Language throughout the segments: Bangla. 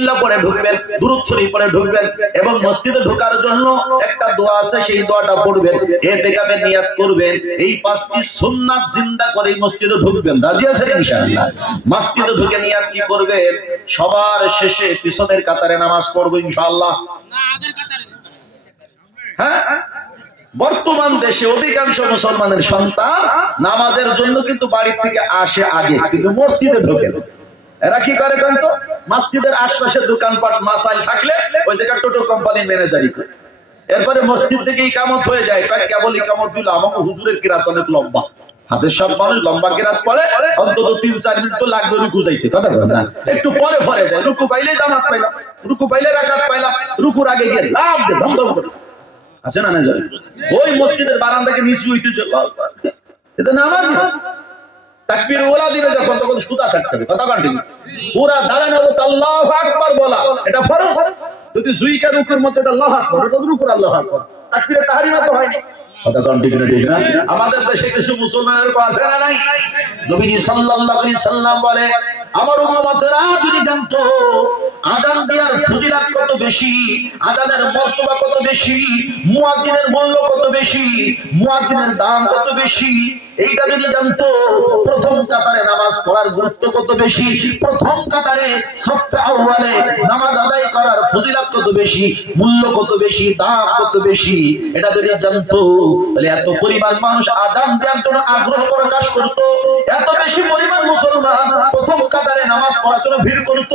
বিসমিল্লাহ পড়ে ঢুকবেন, দুরূদ শরীফ পড়ে ঢুকবেন এবং মসজিদে ঢোকার জন্য একটা দোয়া আছে, সেই দোয়াটা পড়বেন, ইতিকাফের নিয়ত করবেন, এই পাঁচটি সুন্নাত জিন্দা করে এই মসজিদে ঢুকবেন। রাজি আছেন ইনশাআল্লাহ? মসজিদে ঢুকে নিয়ত কি করবেন? সবার শেষে পিছনের কাতারে নামাজ পড়ব ইনশাআল্লাহ। না আগের কাতারে। হ্যাঁ, বর্তমান দেশে অধিকাংশ মুসলমানের সন্তান নামাজের জন্য কিন্তু বাড়ি থেকে আসে আগে, কিন্তু মসজিদে ঢোকে না। এরা কি করে কিন্তু মসজিদের আশপাশে দোকানপাট মাসাইল থাকলে ওই জায়গা টোটো কোম্পানির ম্যানেজারি করে, এরপরে মসজিদ থেকে ইকামত হয়ে যায়, কেবল ইকামত দিল, আমাকে হুজুরের কিরাত অনেক লম্বা, হাতের সব মানুষ লম্বা কিরাত পড়ে, অন্তত 3-4 মিনিট তো লাগবে রুকু যাইতে, কথা বলেন না? একটু পরে পরে যায়, রুকু পাইলে জামাত পাইলাম, রুকু পাইলে রাকাত পাইলাম, রুকুর আগে গিয়ে লাভ দে ধম ধম করে আছে না না জানি ওই মসজিদের বারান্দাকে নিচু হইতে এটা নামাজ। তাকবীর ওলা দিবে যখন, তখন সুদা থাকতে হবে, কথা কন্টিনিউ। পুরা দাঁড়ানো অবস্থা আল্লাহু আকবার বলা এটা ফরজ। যদি জুইকা রুকুর মধ্যে এটা আল্লাহু আকবার, এটা রুকুর আল্লাহু আকবার, তাকবীরে তাহরিমা তো হয়নি, কথা কন্টিনিউ, ঠিক না? আমাদের দেশে কিছু মুসলমানের কো আছে না নাই? নবীজি সাল্লাল্লাহু আলাইহি সাল্লাম বলে, আমার উম্মতেরা যদি জানতো আযান দেওয়ার ফজিলত কত বেশি, আযানের মর্তবা কত বেশি, মুয়াজ্জিনের মূল্য কত বেশি, মুয়াজ্জিনের দাম কত বেশি, এইটা যদি জানতো, প্রথম কাতারে নামাজ পড়ার গুরুত্ব কত বেশি, প্রথম কাতারে সফে আউয়ালে নামাজ আদায় করার ফজিলত কত বেশি, মূল্য কত বেশি, দাম কত বেশি, এটা যদি জানতো, তাহলে এত পরিমাণ মানুষ আযান দেওয়ার জন্য আগ্রহ প্রকাশ করত, এত বেশি পরিমাণ মুসলমান প্রথম কাতারে নামাজ পড়ার জন্য ভিড় করত।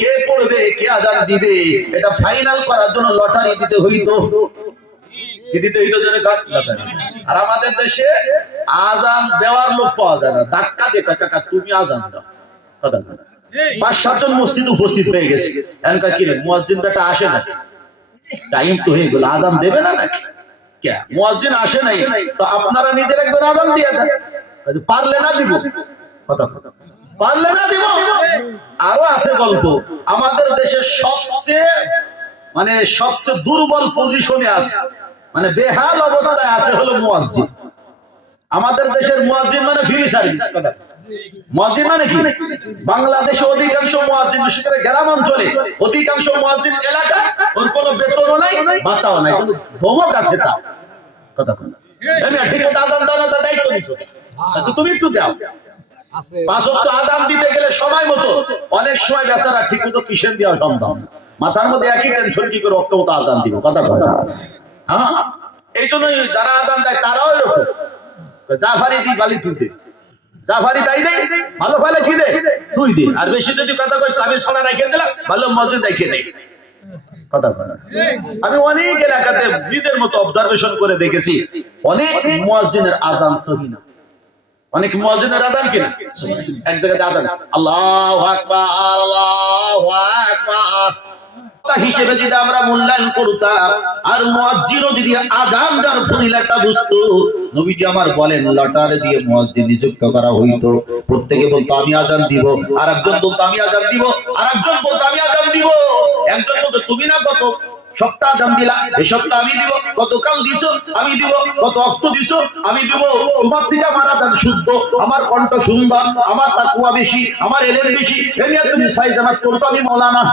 কে পড়বে, কে আযান দিবে, এটা ফাইনাল করার জন্য লটারি দিতে হইতো। আর আমাদের দেশে আযান দেওয়ার লোক পাওয়া যায় না, ধাক্কা দিয়ে কাকা তুমি আযান দাও, কথা বলে 5-7 জন মসজিদ উপস্থিত হয়ে গেছে, এনকা কি রে মুয়াজ্জিন বেটা আসে না, টাইম তো হয়ে গেল, আযান দেবে না নাকি? কে মুয়াজ্জিন আসে নাই, তো আপনারা নিজের একজন আযান দিয়ে দেন, পারলে না দিব, কথা কথা পারলে না দিব। আরো আছে গল্প, আমাদের দেশের সবচেয়ে দুর্বল পজিশনে আছে, মানে বেহাল অবস্থায় আছে হলো মুয়াজ্জিন। আমাদের দেশের মুয়াজ্জিন মানে ফ্রি সার্ভিস, কথা মুয়াজ্জিন মানে কি? বাংলাদেশে অধিকাংশ মুয়াজ্জিন, বিশেষ করে গ্রাম অঞ্চলে অধিকাংশ মুয়াজ্জিন এলাকা ওর কোনো বেতনও নাই, ভাতাও নাই, কিন্তু ধমক আছে তা, কথা বলে আমি ঠিক মতো আযান দাও না, তার দায়িত্ব নিছো, তুমি একটু দাও। 5 ওয়াক্ত আযান দিতে গেলে সময় মতো, অনেক সময় বেচারা ঠিক মতো কিসেন দেওয়া সম্ভব না, মাথার মধ্যে একই টেনশন, কি করে রক্ত মতো আযান দিব, কথা বলে না? হ্যাঁ, এই জন্যই যারা আযান দেয় তারাও এরকম, জাফারি দি বালি তুই দে, জাফারি তাই দেয় ভালো ভালো কি দে তুই দে, আর বেশি যদি কথা কই চাবি ছড়া রেখে দিলাম, ভালো মসজিদ রেখে দেয়, কথা বলে। আমি অনেক এলাকাতে নিজের মতো অবজারভেশন করে দেখেছি, অনেক মুয়াজ্জিনের আযান সহি না, অনেক মুয়াজ্জিনের আযান কিনা এক জায়গাতে আযান আল্লাহু আকবার আল্লাহু আকবার হিসেবে যদি আমরা মূল্যায়ন করতাম, আর মুয়াজ্জিনও যদি আযান দেওয়ার ফজিলতটা বুঝতো, নবীজি আমার বলেন লটারি দিয়ে মুয়াজ্জিন নিযুক্ত করা হইতো, প্রত্যেকে বলতো আমি আযান দিব, আর একজন বলতো আমি আযান দিব, আর একজন বলতো আমি আযান দিব, একজন বলতো তুমি না কত সপ্তাহ আযান দিলা, এই সপ্তাহ আমি দিব, গতকাল দিছো আমি দিব, গত অক্ত দিছো আমি দিব, তোমার থেকে আমার আযান শুদ্ধ, আমার কণ্ঠ সুন্দর, আমার তাকওয়া বেশি, আমার ইলম বেশি, এমনি তুমি ছয় জামাত করছো, আমি মাওলানা,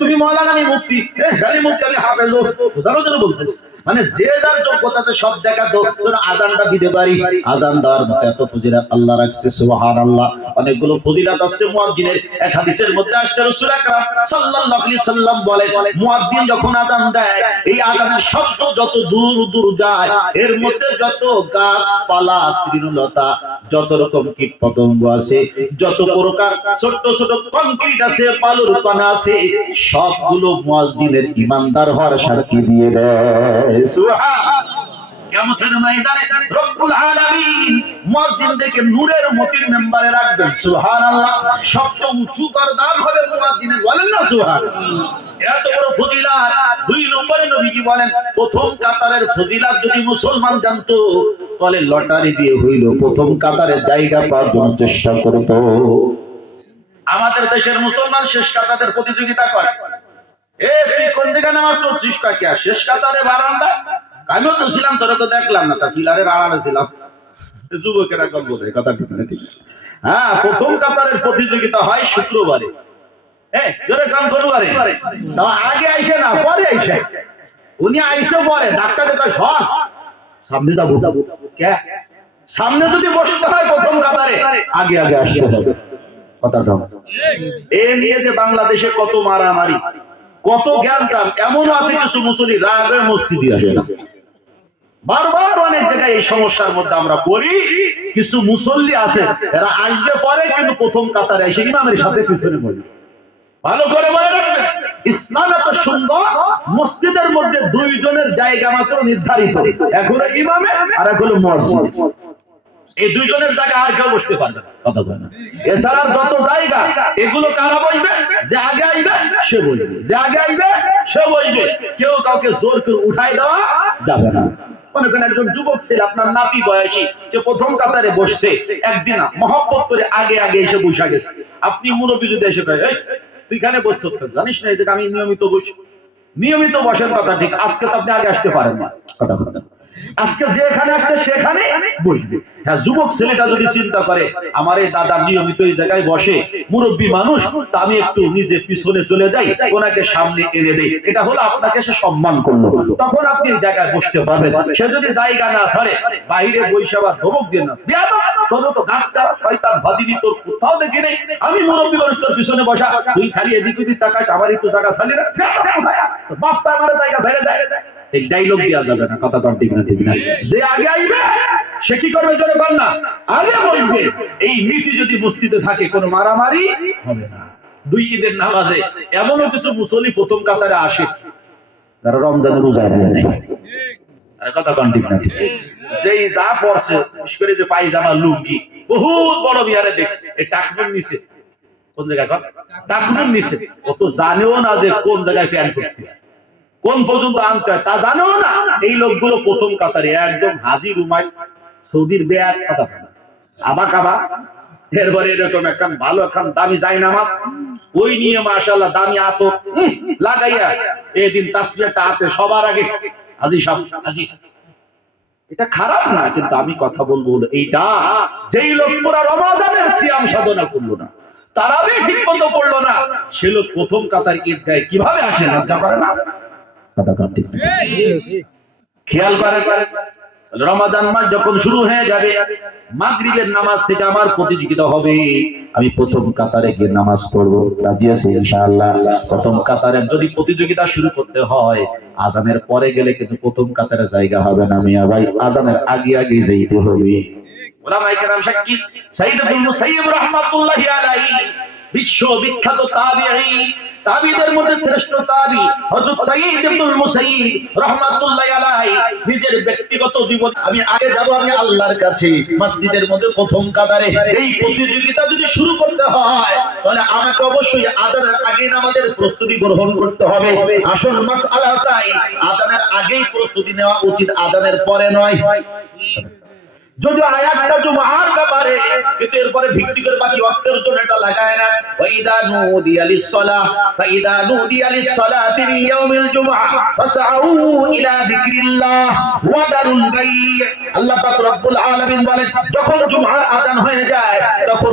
তুমি মাওলানা আমি মুফতি, গালি মুফতি আমি হাফেজ, বুঝানোর জন্য বলতেছি, মানে যে যার যোগ্যতাতে সব দেখাতো আযানটা দিতে পারি। আযান দেওয়ার মতো এত ফজিলত আল্লাহ রাখছে, সুবহানাল্লাহ। অনেকগুলো ফজিলত আছে মুয়াজ্জিনের। এক হাদিসের মধ্যে আসছে রাসূল আকরাম সাল্লাল্লাহু আলাইহি সাল্লাম বলেন, মুয়াজ্জিন যখন আযান দেয়, এই আযানের শব্দ যত দূর দূর যায়, এর মধ্যে যত গাছপালা, তৃণলতা, যত রকম কীট পতঙ্গ আছে, যত প্রকার ছোট ছোট কংক্রিট আছে, বালুর কণা আছে, সবগুলো মুয়াজ্জিনের ঈমানদার হওয়ার সাক্ষী দিয়ে দেয়। সুবহানাল্লাহ। কিয়ামতের ময়দানে রব্বুল আলামিন মুয়াজ্জিনদেরকে নূরের মতির মেম্বারে রাখবেন। সুবহানাল্লাহ। সবচেয়ে উঁচু দান হবে মুয়াজ্জিনের, বলেন না সুবহানাল্লাহ। এত বড় ফজিলত। 2 নম্বরে নবীজি বলেন, প্রথম কাতারের ফজিলত যদি মুসলমান জানতো, তাহলে লটারি দিয়ে হইল প্রথম কাতারে জায়গা পাওয়ার জন্য চেষ্টা করত। আমাদের দেশের মুসলমান শেষ কাতারের প্রতিযোগিতা করে, তুই কোন দিকে নামাজ পড়ছিস, কাকিয়া শেষ কাতারে বারান্দা, আমিও তো ছিলাম, তোরা তো দেখলাম না, তা পিলারের আড়ালে ছিলাম, যুবকেরা কথা ঠিক না? ঠিক। হ্যাঁ, প্রথম কাতারের প্রতিযোগিতা হয় শুক্রবারে। হ্যাঁ জোরে কান করু আরে আগে আইসে না পরে আইসে উনি আইসে পরে ডাক্তারে কয় সর সামনে যাবো কে সামনে যদি বসতে হয় প্রথম কাতারে আগে আগে আসতে হবে কথাটা এ নিয়ে যে বাংলাদেশে কত মারামারি কত জ্ঞান দাম এমনও আছে কিছু মুসল্লি রাগে মসজিদে আসে না বারবার অনেক জায়গায় এই সমস্যার মধ্যে আমরা পড়ি কিছু মুসল্লি আছে এরা আসবে পরে কিন্তু প্রথম কাতারে এসে ইমামের সাথে পিছনে পড়ে ভালো করে মনে রাখবেন ইসলাম এত সুন্দর মসজিদের মধ্যে দুইজনের জায়গা মাত্র নির্ধারিত এক হলো ইমামে আর এক হলো মুয়াজ্জিন এই দুইজনের জায়গা আর কেউ বসতে পারবে না কথা কয় না এছাড়া যত জায়গা এগুলো কারা বসবে যে আগে আইবে সে বসবে যে আগে আইবে সে বসবে কেউ কাউকে জোর করে উঠাই দেওয়া যাবে না মনে করেন একজন যুবক ছেলে আপনার নাতি বয়সী যে প্রথম কাতারে বসছে একদিন মহব্বত করে আগে আগে এসে বসে গেছে আপনি মুরব্বী যদি এসে কয় এই তুই এখানে বসতে জানিস না এই যে আমি নিয়মিত বসি নিয়মিত বসার কথা ঠিক আজকে তো আপনি আগে আসতে পারেন না কথা কথা আজকে যে এখানে আসছে সেখানে বসবে হ্যাঁ যুবক ছেলেটা যদি চিন্তা করে আমার এই দাদা নিয়মিত এই জায়গায় বসে মুরব্বী মানুষ তা আমি একটু নিজে পিছনে চলে যাই ওনাকে সামনে এনে দেই এটা হলো আপনাকে সে সম্মান করলো তখন আপনি এই জায়গায় বসতে পারবেন সে যদি জায়গা না ছাড়ে বাইরে বসে আবার ধমক দিয়ে না বেয়াদব তোর তো গাছটা শয়তান ভাদিনি তোর কোথাও দেখি নেই আমি মুরব্বী মানুষ তোর পিছনে বসা তুই খালি এদিক ওদিক তাকাস আবার একটু জায়গা ছাড়ি না বাপ তো আমার জায়গা ছেড়ে দেয় এই ডায়লগ দেওয়া যাবে না কথা কন ঠিক না ঠিক না যে আগে আইবে সে কি করবে জোরে বল না আগে বলবে এই নীতি যদি মসজিদে থাকে কোনো মারামারি হবে না দুই ঈদের নামাজে এমনও কিছু মুসল্লি প্রথম কাতারে আসে যারা রমজানের রোজা রাখে নাই আরে কথা কন ঠিক না ঠিক যেই যা পড়ছে বিশেষ করে যে পায়জামা লুঙ্গি বহুত বড় বিহারে দেখছে এই টাকনুর নিচে কোন জায়গায় কন টাকনুর নিচে ও তো জানেও না যে কোন জায়গায় প্যান্ট করতে হয় কোন পর্যন্ত আনতে হয় তা জানো না এই লোকগুলো প্রথম কাতারে একদম হাজি রুমাই সৌদির বেয়ার কথা আবা কাবা এরপরে এরকম একখান ভালো একখান দামি যায় নামাজ ওই নিয়ে মাশাআল্লাহ দামি আতর লাগাইয়া এদিন তাসবিহটা হাতে সবার আগে হাজি সাহেব হাজি এটা খারাপ না কিন্তু আমি কথা বলবো হলো এইটা যেই লোক পুরো রমাদানের সিয়াম সাধনা করলো না তারাবি ঠিকমতো পড়লো না সে লোক প্রথম কাতার ঈদগাহে কিভাবে আসে লজ্জা করে না খেয়াল করেন রমাদান মাস যখন শুরু হয়ে যাবে মাগরিবের নামাজ থেকে আমার প্রতিযোগিতা হবে আমি প্রথম কাতারে গিয়ে নামাজ পড়বো রাজি আছি ইনশাআল্লাহ প্রথম কাতারে যদি প্রতিযোগিতা শুরু করতে হয় আজানের পরে গেলে কিন্তু প্রথম কাতারে জায়গা হবে না মিয়া ভাই আজানের আগে আগে যাইতে হবে উলামায়ে কেরাম সাক্ষী সাইয়্যিদ ইবনে মুসাইয়্যিব রাহমাতুল্লাহি আলাইহি বিশ্ব বিখ্যাত তাবিঈ তাবিদের মধ্যে শ্রেষ্ঠ তাবি হযরত সাইয়্যিদ ইবনুল মুসাইয়্যিব রাহমাতুল্লাহি আলাইহি নিজের ব্যক্তিগত জীবন আমি আগে যাব আমি আল্লাহর কাছে মসজিদের মধ্যে প্রথম কাতারে এই প্রতিযোগিতা যদি শুরু করতে হয় তাহলে আমাকে অবশ্যই আযানের আগে নামাজের প্রস্তুতি গ্রহণ করতে হবে আসল মাসআলা তাই আযানের আগেই প্রস্তুতি নেওয়া উচিত আযানের পরে নয় যদি আয়াতটা জুমার ব্যাপারে কিন্তু এরপরে ভিত্তি করে বাকি ওয়াক্তের জন্য এটা লাগায় না ওয়াইদা নুদিয়া লিস-সালাহ ফাইদা নুদিয়া লিস-সালাতি মিন ইয়াউমিল জুমআহ ফাসআউ ইলা যিকরিল্লাহ ওয়া দারুল বাই' আল্লাহ পাক রব্বুল আলামিন বলেন যখন জুমার আযান হয়ে যায় তখন